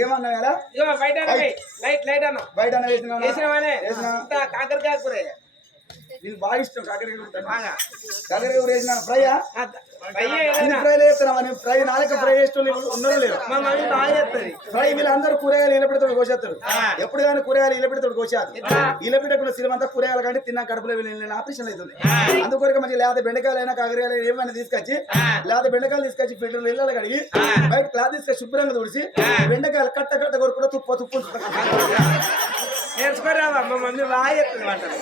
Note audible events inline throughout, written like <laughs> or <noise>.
ఏమన్నా కదా ఇగో బయట లైట్ లైట్ అన్న. బయట వేసినా? వేసినా కాకరకాయ కూర. నీకు బాగా ఇష్టం కాకరకాయ కాకరకాయ వేసిన ఫ్రైయా? ఫ్రై లేస్తున్నావా నేను ఫ్రై నాలుక ఫ్రై చేసేటోళ్ళు ఉన్నారో చేస్తుంది. ఫ్రై వీళ్ళందరూ కూరగాయలు ఇలపెడతాడు కోసేస్తారు. ఆ. ఎప్పుడు కానీ కూరగాయలు ఇలపెడతాడు కోసేది ఎట్లా? ఇలపెట్టకుండా సినిమా అంతా కూరగాయలు కంటే తిన్నా కడుపులో ఆపరేషన్ అవుతుంది. అందుకొరకు మంచి లేకపోతే బెండకాయలు అయినా కాకరకాయలు ఏమైనా తీసుకొచ్చి లేకపోతే బెండకాయలు తీసుకొచ్చి ఫిల్టర్లు ఇళ్ళలో కడిగి బయట క్లాత్ తీసుకొచ్చి శుభ్రంగా తుడిచి బెండకాయలు కట్ట కట్ట కొరకు తుప్ప తుప్పు నేర్చుకోరావా? మా మమ్మీ బాగా వంటలు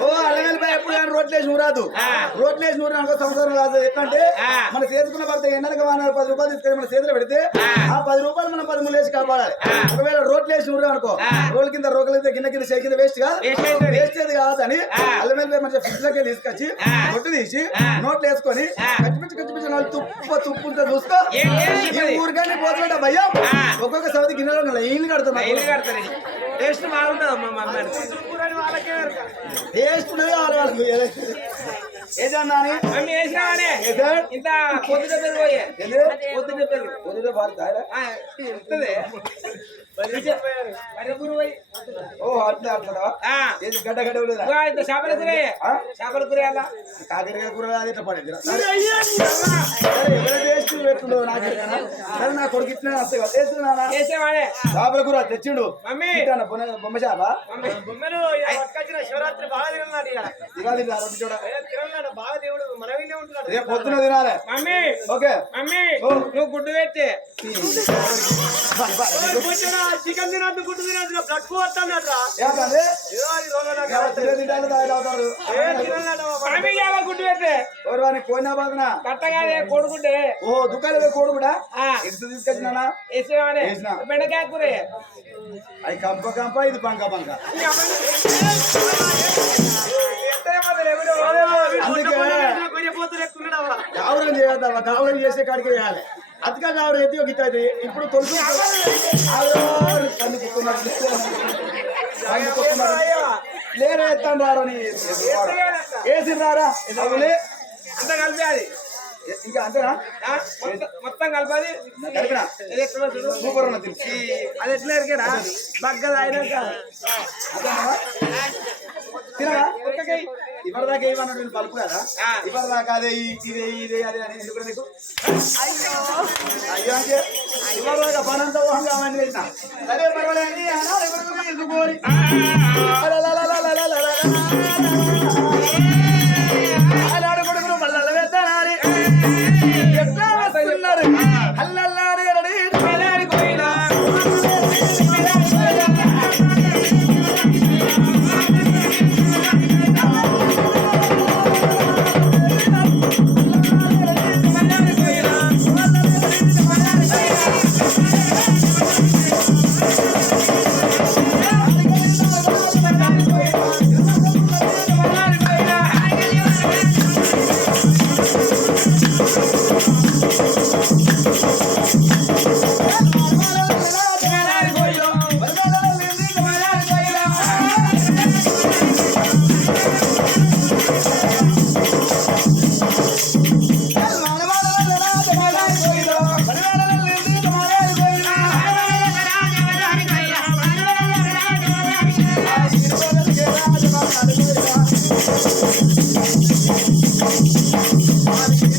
ఓ అల్లగల్లిపాయ ఎప్పుడు కానీ రోట్లేసి ఊరాదు. రోట్లేసి సంవత్సరం రాదు. ఆ. మన చేసుకున్న భర్త వాన పది రూపాయలు తీసుకొని మన చేతిలో పెడితే ఆ. పది రూపాయలు మనం పది వేసి కాపాడాలి. ఒకవేళ రోట్లేసి ఊరా అనుకో రోడ్ల కింద రోడ్ల కింద గిన్నె కింద చేయి కింద వేస్ట్ కాదు. వేస్ట్ అది. కాదు అని అల్లం వెల్లిపాయ మంచిగా ఫ్రిడ్జ్లోకి తీసుకొచ్చి రొట్టె తీసి నోట్లు వేసుకొని కచ్చిపిచ్చి కచ్చిపిచ్చి నాలుగు తుప్పు తుప్పు ఉంటే చూసుకో. ఏం ఏం ఈ చెప్పది? ఊరికనే పోతుంట భయం. ఒక్కొక్క సవతి గిన్నెలో లైన్లు కడుతున్నా ఇల్లు కడతారు. టేస్ట్ బాగుంటుంది మా మమ్మీ టేస్ట్ ఏదన్నా ఇంత పొద్దుట పెరుగు పోయే ఏంది? పొద్దుట పెరుగు పొద్దుటే ఓ అట్లా అట్లా గడ్డ గడ్డ ఇంత చేపల కూర? చేపల కూర కాకరకాయ కూర అది ఇట్లా పడేది సరే సరే, ఎవరి టేస్ట్ పెట్టుండో నాకు ఎరకనా? సరే నా కొడుకు ఇట్లా వస్తాయి కదా. వేస్తున్నానా? చేసేవాడే చేపల కూర తెచ్చిండు. మమ్మీ. బొమ్మ చేప? బొమ్మను శివరాత్రి బాగా తినాలి తినాలి, తిన్నాడు బాగా దేవుడు మన వీళ్ళే ఉంటున్నాడు. రేపు పొద్దున తినాలి. Mummy okay. మమ్మీ. నువ్వు గుడ్డు పెట్టి. <laughs> చికెన్ తినద్దు గుడ్డు తినద్దు. బ్లడ్. మమ్మీ ఇవాళ గుడ్డు పెట్టి. పోయినా బాగునా కట్టగానే కోడుకుంటే ఓ దుకాణం కోడు కూడా ఆ. ఎంత తీసుకొచ్చినానా? వేసేవాడే వేసినా. బెండకాయ కూర. అది కంప కంప ఇది బంక బంక కావడం చేయొద్దా కావడం చేసే కాడికి వేయాలి అతిగా కావడం ఎత్తి ఒక అయితే ఇప్పుడు తొలుసు లేరా ఎత్తాను రారా వేసి రారా అంతా కలిపి అది ఇంకా అంతేనా? మొత్తం మొత్తం కలిపి కలిపినా ఇది ఎట్లా చూడు సూపర్ ఉన్న తెలిసి అది ఎట్లా ఎరికేనా బగ్గలు అయినాక. ఇప్పటిదాకా ఏమన్నా నేను పలుపు కదా. ఇప్పటిదాకా అదే ఇదే ఇదే అదే అని ఎందుకు నీకు అయ్యో అంటే ఇప్పటిదాకా పనంత ఊహంగా అవన్నీ చేసిన సరే పర్వాలేదు అనాలి Thank you.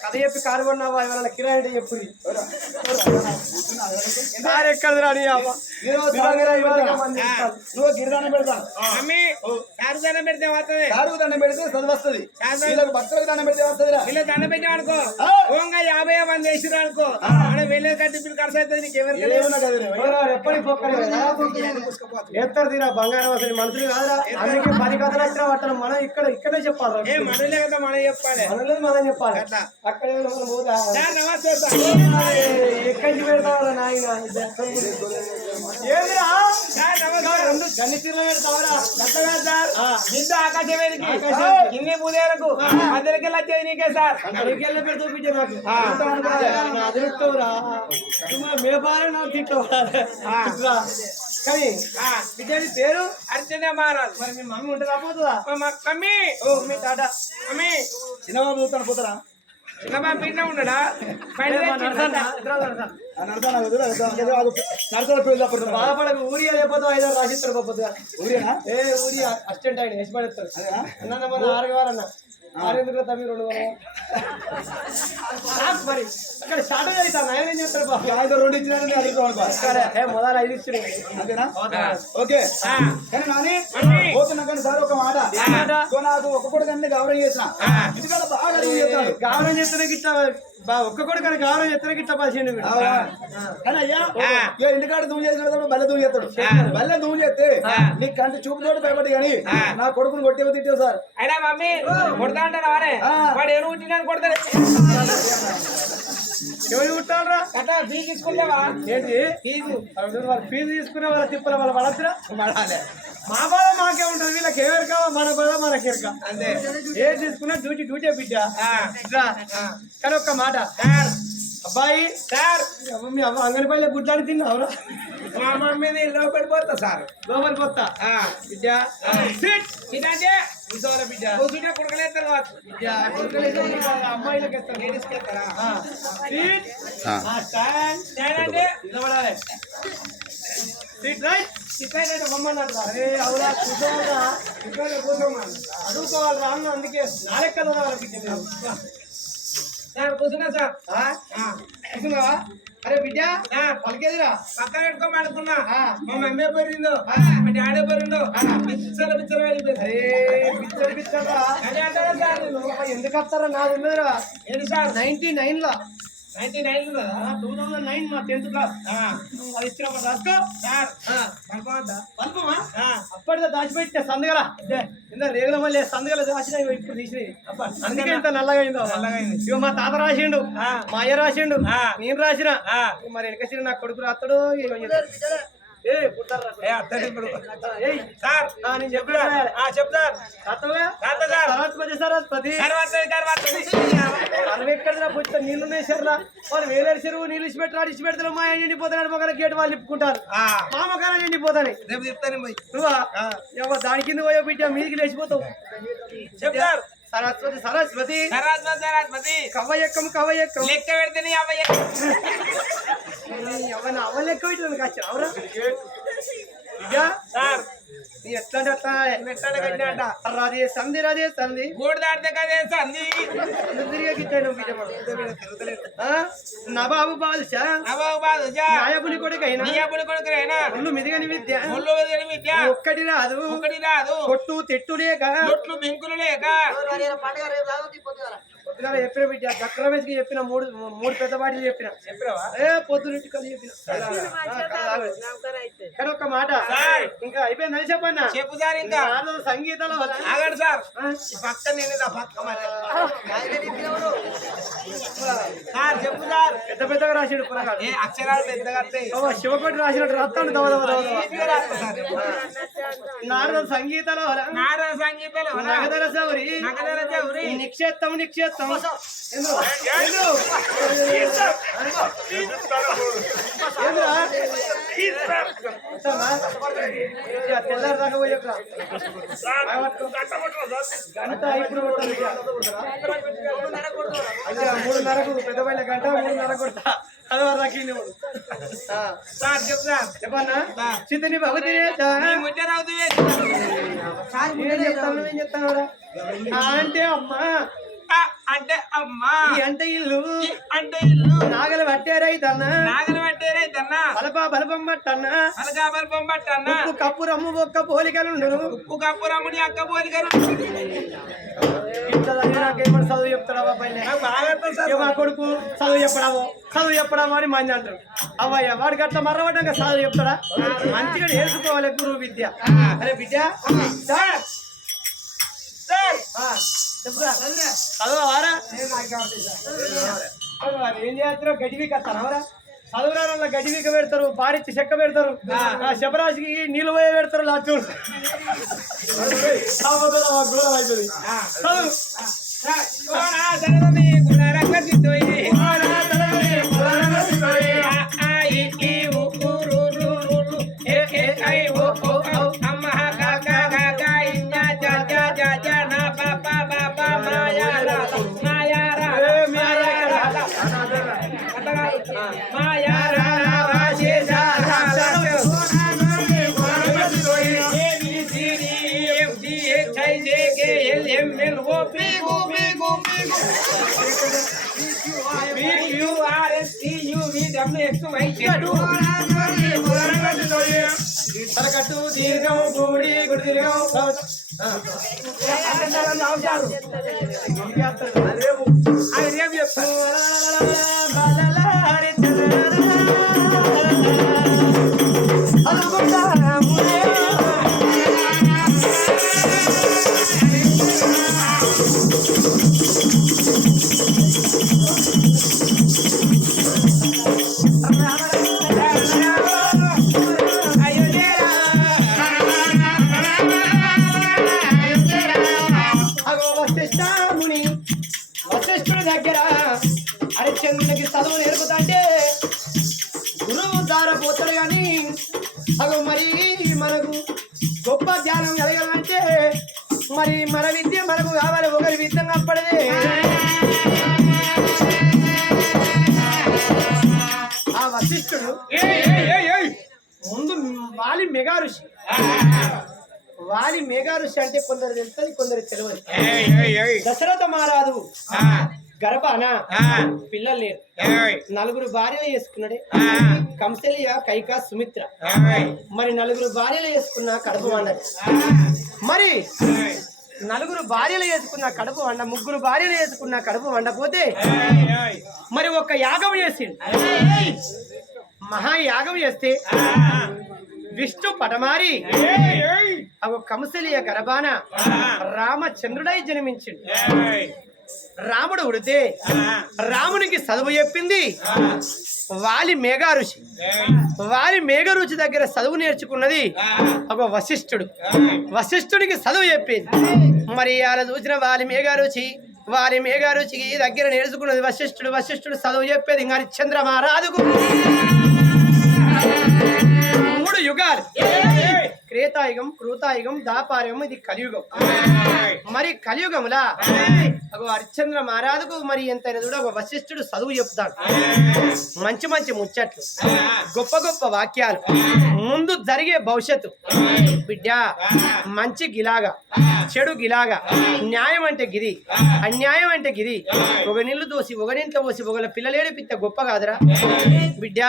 కథ చెప్పి కారు కొన్నావా కిరాయి నువ్వు గిరిదానం దండం పెడితే వస్తుంది కారుకు దండం పెడితే చదువు వస్తుంది. చదువు. వీళ్ళకి భక్తులకు దండం పెడితే వస్తుందిరా. వీళ్ళు దండం పెట్టాం అనుకో. ఆ. ఓంగా యాభై మంది వేసిరు అనుకో. మనం వెళ్ళే కట్టి ఇప్పుడు ఖర్చు అవుతుంది నీకు ఎవరికి ఎత్తరు తీరా? బంగారం అసలు మనుషులు కాదురా. అందుకే పది కథలు వచ్చిన మనం ఇక్కడ ఇక్కడే చెప్పాలి కదా మనం చెప్పాలి మనలో మనం చెప్పాలి అట్లా. అక్కడే పోతా సార్ నమస్తే ఎక్కడికి పెడతావరా నాయన సార్ నమస్కారం గన్ని తీర్లు పెడతావరా కొత్తగా సార్ కింద ఆకాశవేదికి ఆకాశవేదికి. కింది పూజలకు అందరికి వచ్చేది నీకే సార్ నీకెళ్ళి పెడతా బిడ్డ నాకు నా అదృష్టంరా మేపాలే నాకు తిట్టవరా కానీ బిడ్డని పేరు అర్చన మహారాజ్ మరి మీ మమ్మీ ఉంటే మా మమ్మీ. ఓ మీ టాటా మమ్మీ. చిన్నబాబు చూస్తాను పోతారా చిన్నబాబు పిన్న ఉన్నాడా? బాధపడకు ఊరి లేకపోతే ఐదారు రాసిస్తారు గొప్పగా. ఊరేనా ఏ ఊరి అసిస్టెంట్ ఆయన వేసి పడేస్తారు అన్న మన ఆరు కావాలన్న ఆరు ఎందుకు తమ్మి రెండు మరి అక్కడ స్టార్ట్ అవుతా ఆయన ఏం చేస్తారు బాబు? రెండు ఏ మొదలు ఐదు ఇచ్చిన అంతేనా? ఓకే. కానీ నాని. పోతున్నా కానీ సార్ ఒక మాట. నాకు ఒక్క కూడా అన్ని గౌరవం చేసిన. బాగా గావరం చేస్తేనే గిట్ట బా ఒక్క కూడా కానీ గావరం చేస్తేనే గిట్ట పదిహేను? కానీ అయ్యా ఇంటికాడ దూరం చేసినప్పుడు బల్లె దూరం చేస్తాడు. బల్లె దూరం చేస్తే నీ కంటి చూపు తోడు భయపడి కానీ. నా కొడుకుని కొట్టేవో తిట్టావు సార్. అయినా మమ్మీ కొడతా అంటారా. వాడు ఏను కొడతాడు. ఎవరు కుట్టాలరా అట్లా ఫీజు తీసుకుంటావా? ఏంటి? ఫీజు. వాళ్ళు వాళ్ళు ఫీజు తీసుకునే వాళ్ళ తిప్పల వాళ్ళ పడాలి. మా బాధ మాకే ఉంటుంది వీళ్ళకి ఎవరికా మన బాధ మనకెరక అంతే. ఏది తీసుకున్నా డ్యూటీ డ్యూటీ బిడ్డ. కానీ ఒక్క మాట. సార్. అబ్బాయి. సార్. మీ అవ్వ అంగన్పల్లి గుడ్లాని తిన్నావురా? మా మమ్మీని లోపడిపోతా సార్. లోపలి కొత్త ఆ. బిడ్డ. చదువుకోవాలరా అన్న అందుకే నా లెక్క చదవాలి బిడ్డ మీరు. సార్ కూర్చున్నా సార్. కూర్చున్నావా? అరే బిడ్డ పలికేదిరా? పక్కన పెట్టుకోమని అనుకున్నా ఆ. మా మమ్మీ పెరిగిందో మా డాడీ పెరిగిందో పిచ్చర పిచ్చర అరే పిచ్చర్ పిచ్చరా ఎందుకు వస్తారా? నాది ఉన్నదిరా ఏంటి సార్? నైన్టీ నైన్లో ninety nine two thousand nine మా టెన్త్ క్లాస్. రాసుకో. అప్పటిదా దాచిపెట్టిన సందగల. ఇంత రేగుల మళ్ళీ సందగల దాచిన ఇప్పుడు తీసినవి. అందుకే ఇంత నల్లగా అయిందో. నల్లగా అయింది. మా తాత రాసిండు. ఆ. మా అయ్య రాసిండు. ఆ. నేను రాసిన. ఆ. మరి వెనకసిన నా కొడుకు రాస్తాడు పుట్ట నీళ్ళు వేసారులా వాళ్ళు వేలేరు చెరువు నీళ్ళు ఇచ్చి పెట్టాడు ఇచ్చి పెడతారు. మా నిండిపోతాడు మొక్కల గేట్ వాళ్ళు నిప్పుకుంటారు. మా మొక్కల పోయి. నువ్వా? దాని కింద పోయో బిడ్డ మీదికి లేచిపోతావు. చెప్తారు. సరస్వతి సరస్వతి సరస్వతి సరస్వతి కవ్వయక్కం కవ్వయక్కం లెక్క పెడితే నీ అవ్వ ఎవరిని అవ్వలెక్క పెట్టిన కాచి అవరా ఇక సార్. నీ ఎట్లా అంటే అట్లా మెట్టాడ కట్టినట్ట రాదే సంధి రాదే సంధి. గూడు దాటితే కదే సంది తిరిగి గిట్టాను బిడ్డ మనం. ఆ? నవాబు బాదుషా? నవ్వు బాదుషా? నాయకుని కొడుకైనా? ఒళ్ళు మిదిగని విద్య? విద్య? ఒక్కటి రాదు. ఒకటి రాదు. కొట్టు తిట్టు లేక? బెంకులు లేక పొద్దుగాల చెప్పిన బిడ్డ దక్క రమేష్కి చెప్పిన మూడు మూడు పెద్ద బాటిల్ చెప్పిన. చెప్పినావా? ఏ పొద్దున్నింటి కలిసి చెప్పిన. కానీ ఒక మాట. సార్. ఇంకా అయిపోయిందని చెప్పన్నా చెప్పు సార్ ఇంకా. నారద సంగీతంలో ఆగండి సార్. నేను నా చెప్పు సార్. పెద్ద పెద్దగా రాసాడు పురగాడు. ఏ అక్షరాలు పెద్దగా శివకోటి రాసినట్టు రాస్తాడు దవ దవ. నారద సంగీతంలో నారద సంగీతంలో. నగదర సౌరి నగదర చౌరి. నిక్షేత్తం నిక్షేత్తం. ఎందు? ఎందు? గంట ఇప్పుడు అంటే మూడున్నరకు పెద్ద పైన గంట మూడున్నర కొడతా చెప్పన్నా చెప్తాను చెప్తాను అంటే అమ్మా అంటే అమ్మా. అంటే ఇల్లు. అంటే ఇల్లు. నాగలు పట్టారైతన్నా నాగలు పట్టేరైతన్నా బలప బలపం పట్టన్నా. అలగా బల్పం పట్టన్నా. ఉప్పు కప్పు రమ్ము ఒక్క పోలికలుండు ఉప్పు కప్పు రమ్ముడి అక్క పోలికలు. నాకేమని చదువు చెప్తాడా కొడుకు చదువు చెప్పడావో చదువు చెప్పడామో అని మంది అంటారు. అవ్వయ్య వాడికి అట్లా మర్రబడ్డాక చదువు చెప్తాడా? మంచిగా నేర్చుకోవాలి గురువు విద్య. అరే సార్. సార్. చెప్పురా చదవారా ఏం చేస్తారో గడివికి వస్తారా చదువురాళ్ళ గడివిక పెడతారు పారిచ్చి చెక్క పెడతారు ఆ శబరాశికి నీళ్ళు పోయే పెడతారు లాచు చదువు గుడి రేపు తెలుస్తుంది కొందరు తెలియదు. దశరథ మహారాజు. గర్భాన పిల్లలు లేరు. నలుగురు భార్యలు చేసుకున్నాడే. కంసలియ కైక సుమిత్ర. మరి నలుగురు భార్యలు చేసుకున్న కడుపు వండదు మరి నలుగురు భార్యలు చేసుకున్న కడుపు వండ ముగ్గురు భార్యలు చేసుకున్న కడుపు వండపోతే. మరి ఒక యాగం చేసిండు. మహాయాగం చేస్తే విష్ణు పటమారి. ఏయ్, కంసలియ గర్భాన రామచంద్రుడై జన్మించిండు. రాముడు ఉడితే రామునికి చదువు చెప్పింది వాలి మేఘా ఋషి వాలి మేఘ దగ్గర చదువు నేర్చుకున్నది ఒక వశిష్ఠుడు. వశిష్ఠుడికి చదువు చెప్పింది. మరి అలా చూసిన వాలి మేఘ వారి వాలి మేఘ రుచికి దగ్గర నేర్చుకున్నది వశిష్ఠుడు. వశిష్ఠుడు చదువు చెప్పేది ఇంకా చంద్ర మహారాజుకు మూడు యుగాలు ఏయ్, క్రేతాయుగం కృతాయుగం దాపారయుగం ఇది కలియుగం. మరి కలియుగములా? ఒక హరిశ్చంద్ర మహారాజుకు మరి ఎంతైనా చూడ ఒక వశిష్ఠుడు చదువు చెప్తాడు. మంచి మంచి ముచ్చట్లు గొప్ప గొప్ప వాక్యాలు ముందు జరిగే భవిష్యత్తు. బిడ్డ మంచి గిలాగా చెడు గిలాగా న్యాయం అంటే గిది అన్యాయం అంటే గిది. ఒక నీళ్ళు దోసి ఒకనింట్లో పోసి ఒకళ్ళ పిల్లలేడి పిత్త గొప్ప కాదురా. బిడ్డ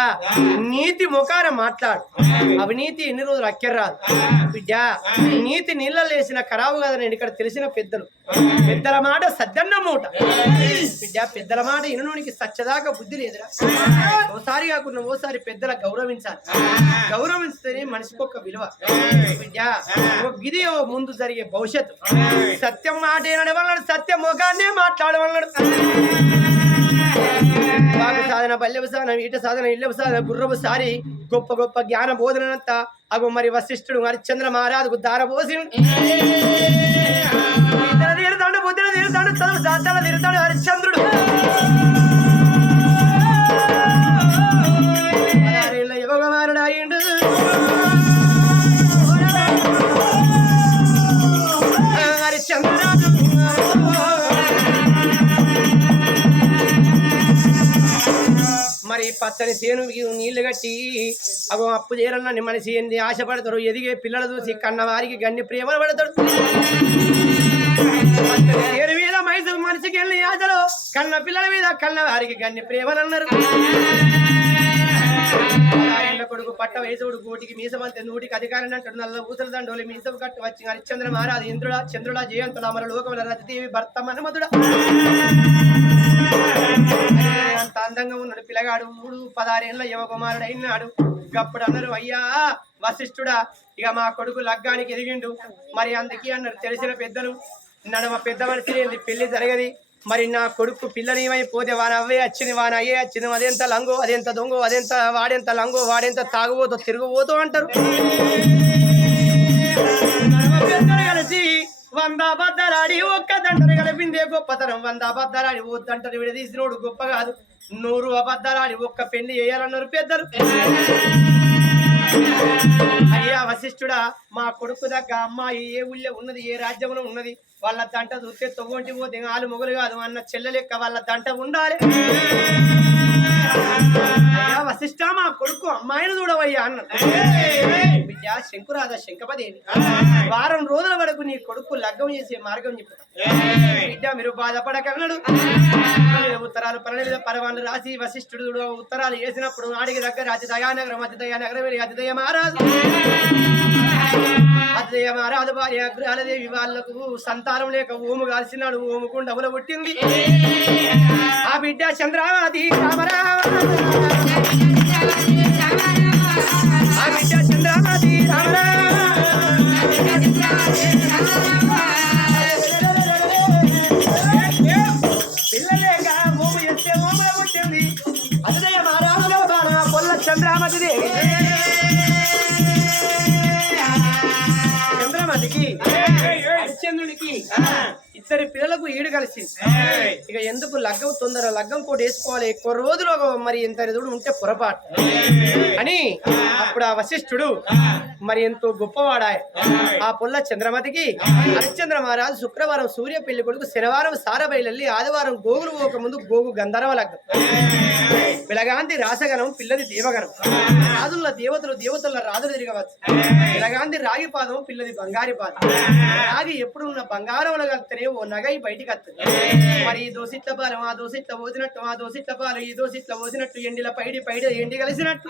నీతి ముఖాన మాట్లాడు. అవినీతి ఎన్ని రోజులు అక్కర్రాదు. బిడ్డ నీతి నీళ్ళ లేసిన కరావు కదా నేను ఇక్కడ తెలిసిన పెద్దలు. పెద్దల మాట సద్దన్న మూట. బిడ్డ పెద్దల మాట ఇనునికి సచ్చదాకా బుద్ధి లేదురా. ఓసారి కాకుండా ఓసారి పెద్దల గౌరవించాలి. గౌరవిస్తేనే మనిషికి ఒక విలువ బిడ్డ ఓ ముందు జరిగే భవిష్యత్తు. సత్యం మాట ఏనడవన్నాడు సత్యం ముఖాన్నే మాట్లాడమన్నాడు వాకు సాధన పల్లెపు సాధన ఈట సాధన ఇల్లపు సాధన గుర్రపు సారి గొప్ప గొప్ప జ్ఞాన బోధనంతా అగు మరి వశిష్ఠుడు హరిశ్చంద్ర మహారాజుకు దార పోసి ఇతర తీరుతాడు బుద్ధుడు తీరుతాడు చదువు శాస్త్రాలు మరి పచ్చని సేను నీళ్ళు కట్టి అగో అప్పు చేయాలని మనిషి ఏంది ఆశపడతారు. ఎదిగే పిల్లలు చూసి కన్న వారికి గన్ని ప్రేమలు పడతాడు సేను మీద మైసూరు మనిషికి వెళ్ళి ఆశలు కన్న పిల్లల మీద కన్న వారికి గన్ని ప్రేమలు అన్నారు. కొడుకు పట్ట వయసుడు కోటికి మీసమంతే నూటికి అధికారం అంటాడు. నల్ల ఊసల దండోలి మీసం కట్టు వచ్చి హరిశ్చంద్ర మహారాజు ఇంద్రుడా చంద్రుడా జయంతుడా మన లోకముల రతిదేవి భర్త మన్మధుడా. అంత అందంగా ఉన్నాడు పిల్లగాడు. మూడు పదహారేళ్ళ యువ కుమారుడు అయినాడు గప్పుడు అన్నారు అయ్యా వశిష్ఠుడా ఇక మా కొడుకు లగ్గానికి ఎదిగిండు. మరి అందుకే అన్నారు తెలిసిన పెద్దలు నడమ పెద్ద మనిషి పెళ్ళి జరగది. మరి నా కొడుకు పిల్లనేమైపోతే వాని అవ్వే వచ్చింది వాని అయ్యే వచ్చింది అదెంత లంగో అదెంత దొంగో అదెంత వాడెంత లంగో వాడెంత తాగుబోతో తిరుగుబోతో అంటారు. వంద బద్దలాడి ఒక్క దంటని కలిపిందే గొప్పతనం. వంద అబద్ధాలాడి ఓ దంటని విడదీసినోడు గొప్ప కాదు. నూరు అబద్ధాలాడి ఒక్క పెళ్ళి చేయాలన్నారు పెద్దలు. అయ్యా వశిష్ఠుడా మా కొడుకు దగ్గర అమ్మాయి ఏ ఊళ్ళో ఉన్నది ఏ రాజ్యంలో ఉన్నది? వాళ్ళ దంట చూస్తే తొవ్వంటి పోతే ఆలు మొగలు కాదు అన్న చెల్లెలెక్క వాళ్ళ దంట ఉండాలి. వశిష్ఠ మా కొడుకు అమ్మాయిని చూడవయ్యా అన్న బిడ్డ శంకురాధ శంకపదేవి వారం రోజుల వరకు నీ కొడుకు లగ్గం చేసే మార్గం చెప్తా బిడ్డ మీరు బాధపడకన్నాడు ఉత్తరాలు పనుల మీద పరవాళ్ళు రాసి వశిష్ఠుడు ఉత్తరాలు వేసినప్పుడు నాడికి దగ్గర అతి దయానగరం అతి దయానగరం అతి దయ మహారాజు. అతి భార్య అగ్రహాలదేవి వాళ్ళకు సంతానం లేక ఓము కాల్చినాడు ఓముకు డబుల పుట్టింది. ఆ బిడ్డ చంద్రావతి ఆ బిడ్డ చంద్రావతి రామరామ పిల్లలేక భూమి ఎత్తే ఓముల పుట్టింది. అతిదయ మహారాజుల బాణ పొల్ల చంద్రామతి దేవి చంద్రమతికి హరిశ్చంద్రునికి ఇద్దరి పిల్లలకు ఈడు కలిసి ఇక ఎందుకు లగ్గం తొందర లగ్గం కోటి వేసుకోవాలి? ఎక్కువ రోజులు మరి ఇంత ఉంటే పొరపాటు. అని అప్పుడు ఆ వశిష్ఠుడు మరి ఎంతో గొప్పవాడాయ. ఆ పొల్ల చంద్రమతికి హరిశ్చంద్ర మహారాజు శుక్రవారం సూర్య పెళ్ళి కొడుకు శనివారం సారబైలెల్లి ఆదివారం గోగులు పోక ముందు గోగు గంధర్వ లగ్గం. పిలగాంతి రాసగనం పిల్లది దేవగనం రాజుల దేవతలు దేవతల రాజులు తిరగవచ్చు. పిలగాంతి రాగి పాదం పిల్లది బంగారి పాదం. రాగి ఎప్పుడు ఉన్న బంగారం కలిస్తేనే ఓ నగై బయటికి వస్తుంది మరి ఈ దోసిట్ల బాలం ఆ దోసిట్ల పోసినట్టు ఆ దోసిట్ల బాలం ఈ దోసిట్ల పోసినట్టు ఎండిల పైడి పైడి ఎండి కలిసినట్టు.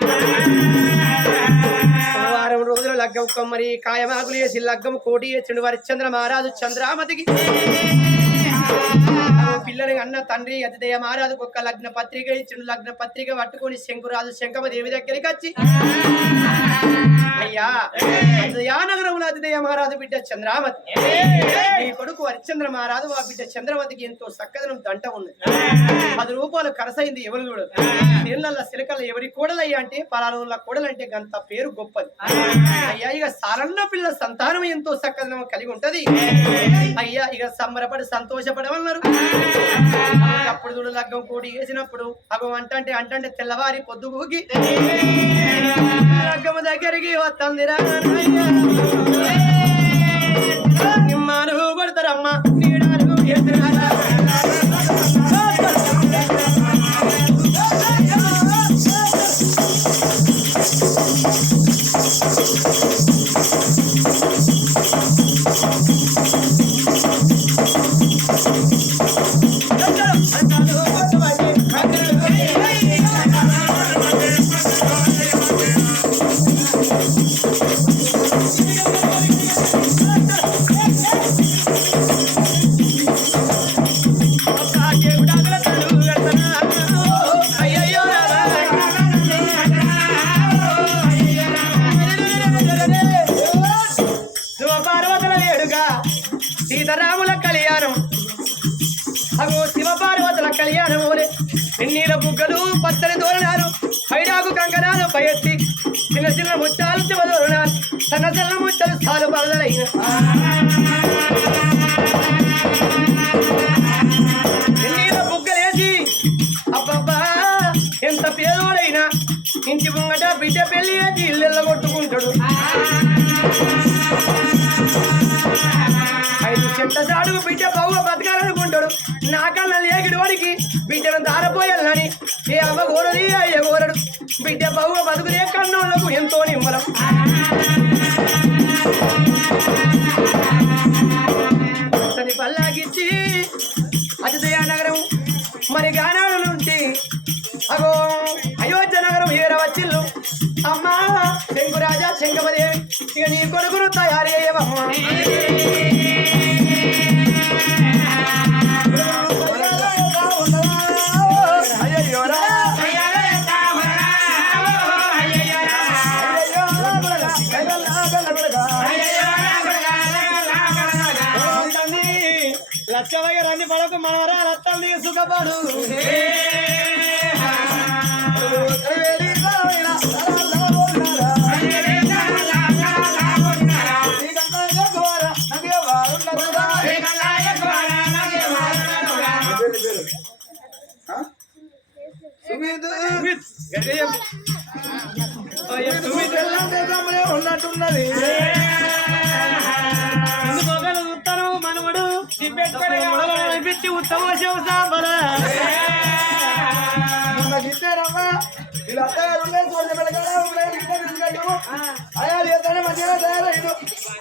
వారం రోజుల లగ్గం కొమ్మరి కాయమాగులు వేసి లగ్గం కోటి వేసిండు వారి చంద్ర మహారాజు చంద్రామతికి. పిల్లని అన్న తండ్రి అతిదయ మారాదు. ఒక్క లగ్న పత్రిక ఇచ్చిన. లగ్న పత్రిక పట్టుకొని శంకురాజు శంకమ దేవి దగ్గరికి వచ్చి అయ్యా అతిదయానగరంలో అతిదయ మహారాజు బిడ్డ చంద్రామతి. నీ కొడుకు హరిశ్చంద్ర మహారాజు ఆ బిడ్డ చంద్రమతికి ఎంతో చక్కదనం దంట ఉంది పది రూపాయలు కరసైంది ఎవరు చూడదు నీళ్ళ సిలకల ఎవరి కోడలయ్యా అంటే పలానా కోడలంటే గంత పేరు గొప్పది. అయ్యా ఇక సారన్న పిల్ల సంతానం ఎంతో చక్కదనం కలిగి ఉంటది. అయ్యా ఇక సంబరపడి సంతోషపడమన్నారు. అప్పుడు చూడు లగ్గం కూడి వేసినప్పుడు అగో అంటంటే అంటంటే తెల్లవారి పొద్దు ఊగి లగ్గము దగ్గరికి వస్తుంది నిమ్మాను పడతారమ్మ శంకమదే ఇక నీ కొడుకును తయారు చేయవమ్మా అయ్యయ్యోరా. లచ్చవయ్య పడకు మనవరా రత్తాలు సుఖపడు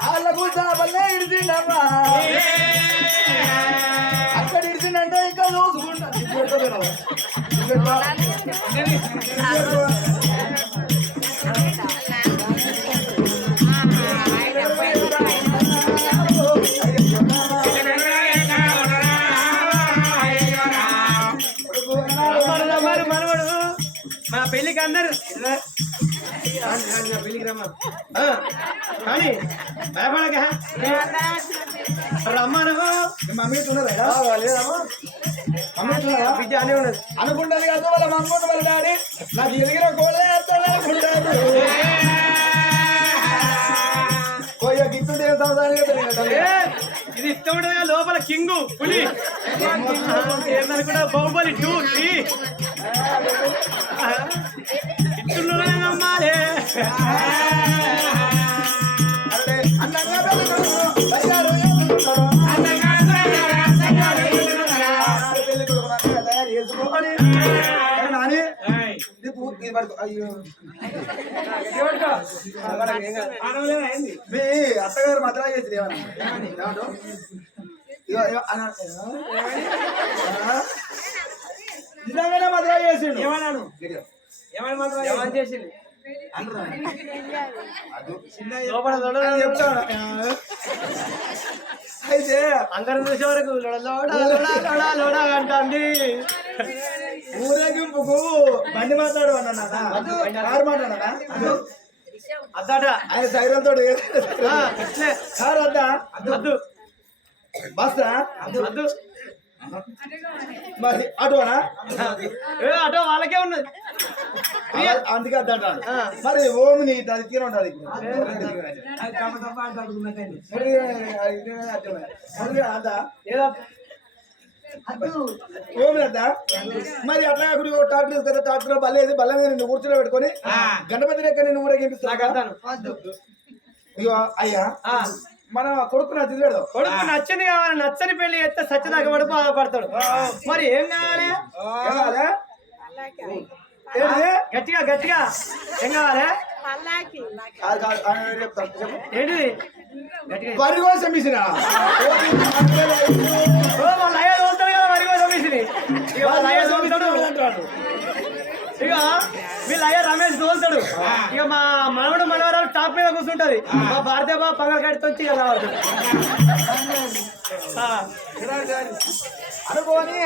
వాళ్ళ కూర్చోబల్లే ఇడిచిండమ్మా అక్కడ ఇడిచిండంటే ఇంకా చూసుకుంటా ఆ, కానీ భయపడక. మమ్మీ ఉన్నదా లేదమ్మా. మమ్మీ ఉన్నదా బిడ్డ అనే ఉన్నది. అనుకుంటాను కదా వాళ్ళ మమ్మీ వాళ్ళ డాడీ. నాకు ఎదిగిన కోళ్ళే ఇది ఇష్టం లోపల కింగు పులి. ఏందనుకుంటా బాహుబలి టూ త్రీ. మీ అత్తగారు మద్రా అన్న- ఆ? నిజంగానే మద్రా చేసిండు ఏమన్నాను. ఏమని మాత్రం ఏమని అయితే అందరం చూసే వరకు లోడ లోడ లోడ లోడ లోడ అంటుంది. ఊరేగింపుకు బండి మాట్లాడు అన్నా కారు మాట్లాడనా అద్దట ఆయన సైరన్ తోడు కారు వద్దా అద్దు. బస్సా? అద్దు. మరి ఆటోనా? ఏ అటో వాళ్ళకే ఉన్నది. అందుకే అంటాడు. మరి ఓం నీ అది తీర ఇది అర్థమే. మరి అట్లా ఇప్పుడు ట్రాక్టర్ తీసుకొస్తే ట్రాక్టర్ బల్ల వేసి బల్ల మీద నిన్ను కూర్చొని పెట్టుకొని గణపతి లెక్క నిన్ను నాకు ఊరేగింపిస్తా అద్దాను ఇగో అయ్యా. ఆ, మన కొడుకు నా తిరిగాడు. కొడుకు నచ్చని కావాలి నచ్చని పెళ్ళి చేస్తే సత్యదాకా పడి బాధపడతాడు. మరి ఏం కావాలి? గట్టిగా గట్టిగా. ఏం కావాలి? కాదు, కాదు. ఏంటిది? గట్టిగా. వరి కోసం వాళ్ళ అయ్య తోలుతాడు కదా కోసం ఇక వీళ్ళ అయ్య రమేష్ తోలుతాడు. ఇక మా మనవడు మనవరాలు టాప్ మీద కూర్చుంటది మా భారతీయ బాబు పంగ కడితో ఇక రావద్దు. ఆ, అనుకోని